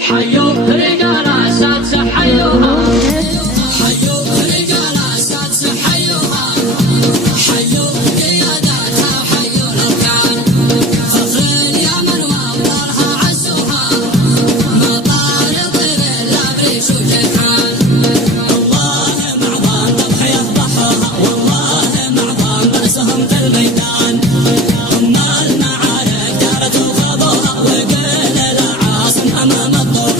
حيوا رجال اساتذه حيوها، حيوا رجال اساتذه حيوها، حيوا قياداتها وحيوا الاركان، فخر اليمن وابطالها عزوها، مطارق الابريش وجيحان. والله معظم ذبح يذبحوها، والله معظم بأسهم في الميدان، هم المعارك دارت وخاضوها، وقيل العاصم امام الطوفان.